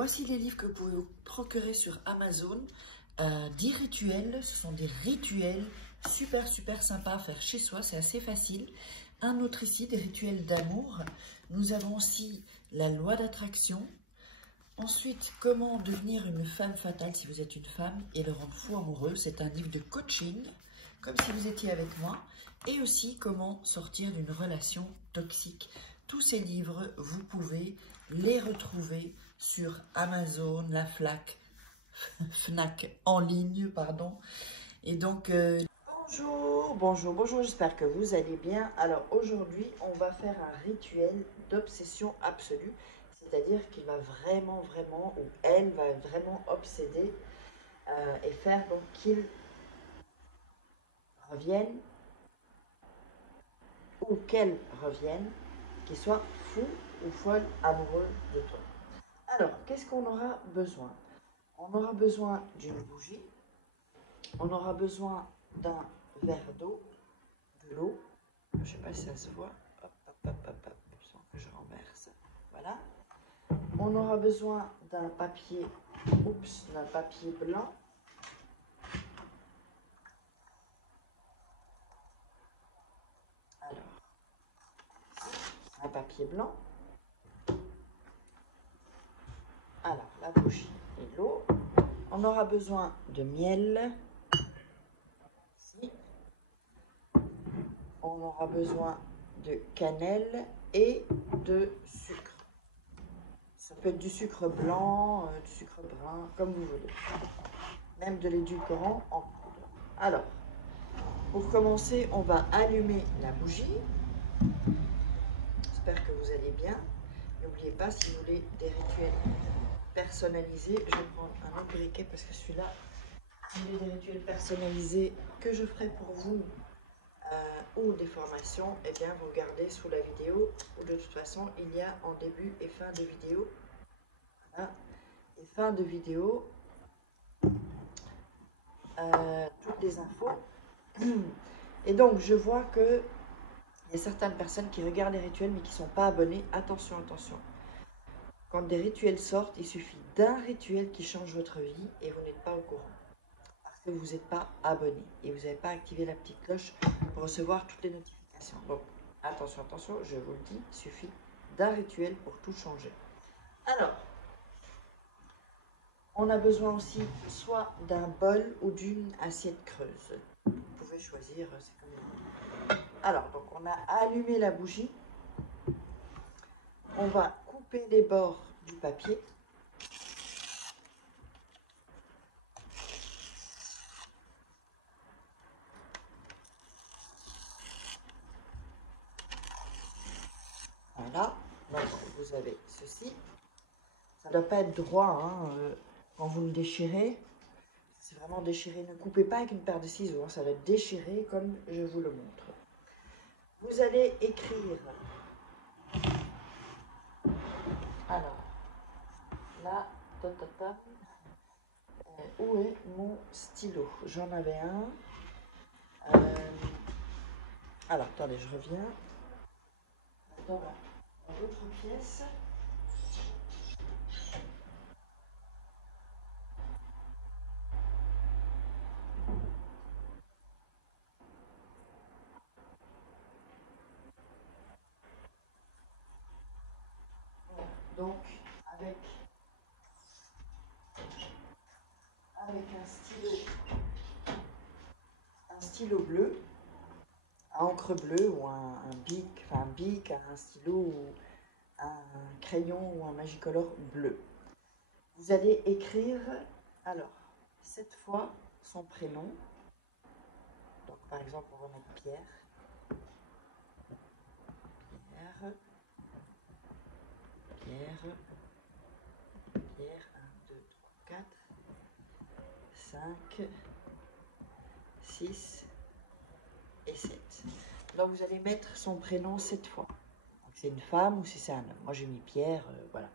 voici les livres que vous pouvez vous procurer sur Amazon. 10 rituels, ce sont des rituels super sympas à faire chez soi, c'est assez facile. Un autre ici, des rituels d'amour. Nous avons aussi la loi d'attraction. Ensuite, comment devenir une femme fatale si vous êtes une femme et le rendre fou amoureux. C'est un livre de coaching, comme si vous étiez avec moi. Et aussi, comment sortir d'une relation toxique. Tous ces livres, vous pouvez les retrouver sur Amazon, la Fnac en ligne, pardon. Et donc, bonjour, j'espère que vous allez bien. Alors aujourd'hui, on va faire un rituel d'obsession absolue. C'est-à-dire qu'il va vraiment, ou elle va vraiment obséder et faire donc qu'il revienne ou qu'elle revienne, qu'il soit fou ou folle amoureux de toi. Alors, qu'est-ce qu'on aura besoin? On aura besoin d'une bougie, on aura besoin d'un verre d'eau, de l'eau, je ne sais pas si ça se voit, hop, sans que je renverse, voilà. On aura besoin d'un papier, d'un papier blanc. Alors, un papier blanc. Alors, la bougie et l'eau. On aura besoin de miel. Ici. On aura besoin de cannelle et de sucre. Ça peut être du sucre blanc, du sucre brun, comme vous voulez. Même de l'édulcorant en poudre. Alors, pour commencer, on va allumer la bougie. J'espère que vous allez bien. N'oubliez pas, si vous voulez des rituels personnalisés, je vais prendre un autre briquet parce que celui-là, si vous voulez des rituels personnalisés que je ferai pour vous ou des formations, eh bien vous regardez sous la vidéo, ou de toute façon il y a en début et fin de vidéo. Voilà. Et fin de vidéo, toutes les infos. Et donc je vois que il y a certaines personnes qui regardent les rituels mais qui ne sont pas abonnées. Attention. Quand des rituels sortent, il suffit d'un rituel qui change votre vie et vous n'êtes pas au courant. Parce que vous n'êtes pas abonné et vous n'avez pas activé la petite cloche pour recevoir toutes les notifications. Donc attention, je vous le dis, il suffit d'un rituel pour tout changer. Alors, on a besoin aussi soit d'un bol ou d'une assiette creuse. Vous pouvez choisir, c'est comme vous. Alors, donc on a allumé la bougie. On va couper les bords du papier. Voilà, donc vous avez ceci. Ça ne doit pas être droit hein, quand vous le déchirez. C'est vraiment déchiré. Ne coupez pas avec une paire de ciseaux, hein, ça va être déchiré comme je vous le montre. Vous allez écrire. Alors, là, où est mon stylo? J'en avais un. Alors, attendez, je reviens. Dans l'autre pièce. Donc, avec un stylo bleu, à encre bleue ou un bic, un stylo ou un crayon ou un Magicolor bleu. Vous allez écrire, alors, cette fois, son prénom. Donc, par exemple, on va mettre Pierre. Pierre, 1, 2, 3, 4, 5, 6 et 7. Donc vous allez mettre son prénom 7 fois. Donc c'est une femme ou si c'est un homme. Moi j'ai mis Pierre, voilà.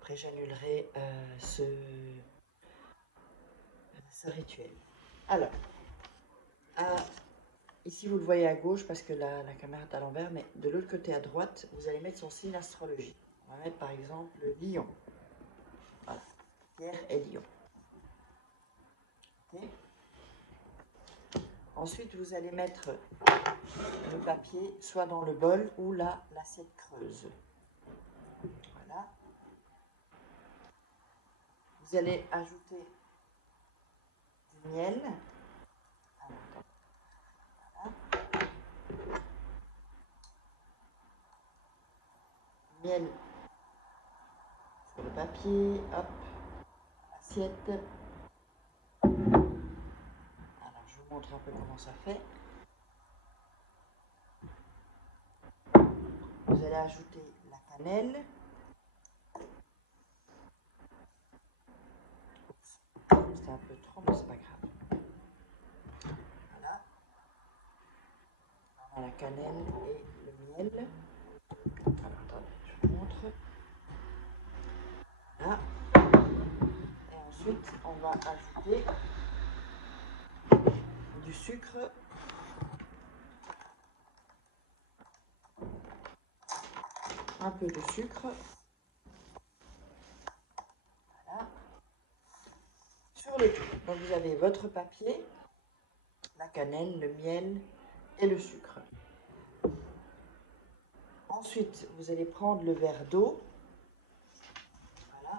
Après j'annulerai ce rituel. Alors, ici vous le voyez à gauche parce que la caméra est à l'envers, mais de l'autre côté à droite, vous allez mettre son signe astrologique. On va mettre par exemple le lion. Pierre et lion. Okay. Ensuite, vous allez mettre le papier soit dans le bol ou l'assiette creuse. Voilà. Vous allez ajouter du miel. Voilà. Miel sur le papier, hop, assiette. Alors, je vous montre un peu comment ça fait. Vous allez ajouter la cannelle. C'est un peu trop, mais c'est pas grave. Voilà. On a la cannelle et le miel. Alors, attendez, je vous montre. Voilà. Et ensuite, on va ajouter du sucre. Un peu de sucre. Voilà. Sur le tout. Donc, vous avez votre papier, la cannelle, le miel et le sucre. Ensuite, vous allez prendre le verre d'eau. Voilà.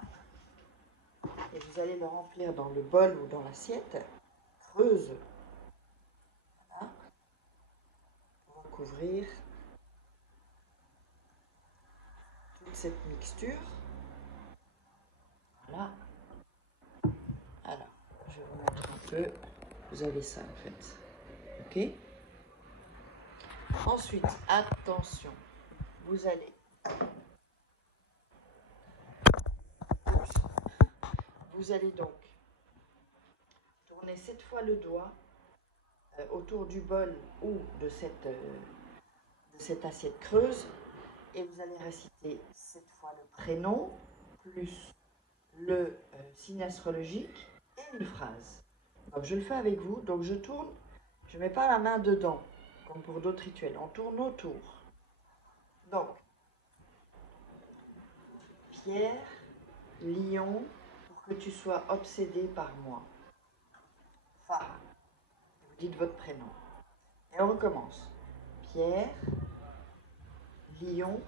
Et vous allez le remplir dans le bol ou dans l'assiette creuse. Voilà. On va couvrir toute cette mixture. Voilà. Alors, je vous montre un peu. Vous avez ça en fait. Ok? Ensuite, attention. Vous allez donc tourner 7 fois le doigt autour du bol ou de cette assiette creuse et vous allez réciter 7 fois le prénom plus le signe astrologique et une phrase. Donc je le fais avec vous, donc je tourne, je ne mets pas la main dedans comme pour d'autres rituels, on tourne autour. Donc, Pierre, lion, pour que tu sois obsédé par moi. Farah. Vous dites votre prénom. Et on recommence. Pierre, lion,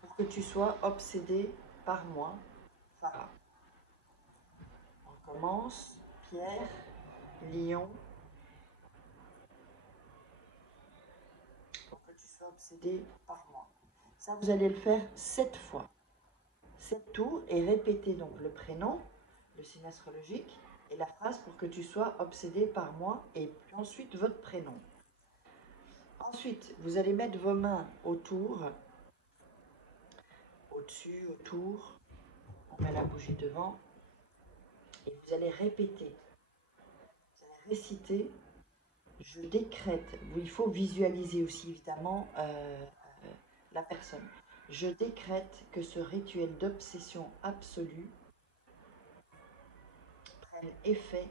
pour que tu sois obsédé par moi. Farah. On commence. Pierre, lion, pour que tu sois obsédé par moi. Ça, vous allez le faire 7 fois. 7 tours et répétez donc le prénom, le signe astrologique et la phrase pour que tu sois obsédé par moi et puis ensuite votre prénom. Ensuite, vous allez mettre vos mains autour, au-dessus, autour. On met la bougie devant et vous allez répéter. Vous allez réciter. Je décrète. Il faut visualiser aussi évidemment la personne. Je décrète que ce rituel d'obsession absolue prenne effet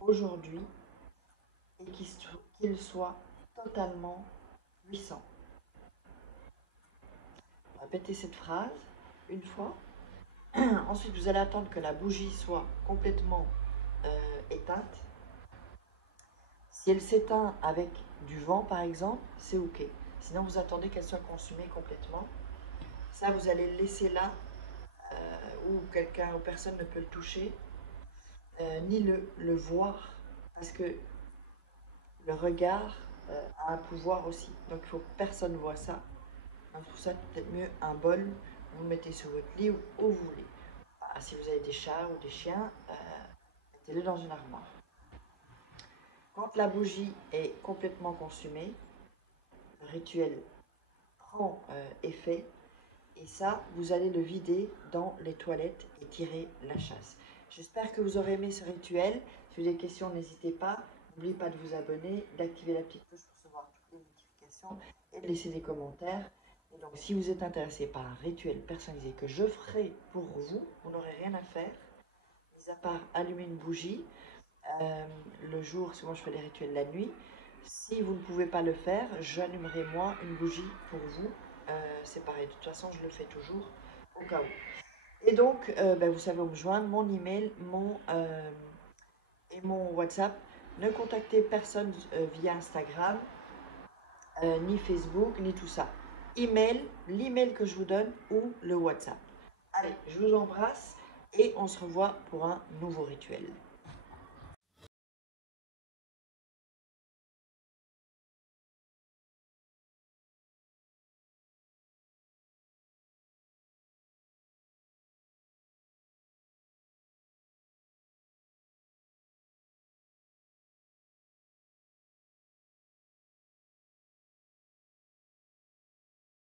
aujourd'hui et qu'il soit totalement puissant. Répétez cette phrase une fois. Ensuite, vous allez attendre que la bougie soit complètement éteinte. Si elle s'éteint avec du vent, par exemple, c'est OK. Sinon, vous attendez qu'elle soit consumée complètement. Ça, vous allez le laisser là, où quelqu'un ou personne ne peut le toucher, ni le voir, parce que le regard a un pouvoir aussi. Donc, il faut que personne ne voit ça. Donc, pour ça, peut-être mieux un bol, vous le mettez sur votre lit ou où vous voulez. Si vous avez des chats ou des chiens, mettez-le dans une armoire. Quand la bougie est complètement consumée, le rituel prend effet et ça, vous allez le vider dans les toilettes et tirer la chasse. J'espère que vous aurez aimé ce rituel. Si vous avez des questions, n'hésitez pas. N'oubliez pas de vous abonner, d'activer la petite cloche pour recevoir toutes les notifications et de laisser des commentaires. Et donc, si vous êtes intéressé par un rituel personnalisé que je ferai pour vous, vous n'aurez rien à faire, mis à part allumer une bougie. Le jour, souvent je fais les rituels la nuit. Si vous ne pouvez pas le faire, j'allumerai moi une bougie pour vous. C'est pareil, de toute façon je le fais toujours au cas où. Et donc, vous savez où me joindre, mon email, et mon WhatsApp. Ne contactez personne via Instagram, ni Facebook, ni tout ça. L'email que je vous donne ou le WhatsApp. Allez, je vous embrasse et on se revoit pour un nouveau rituel.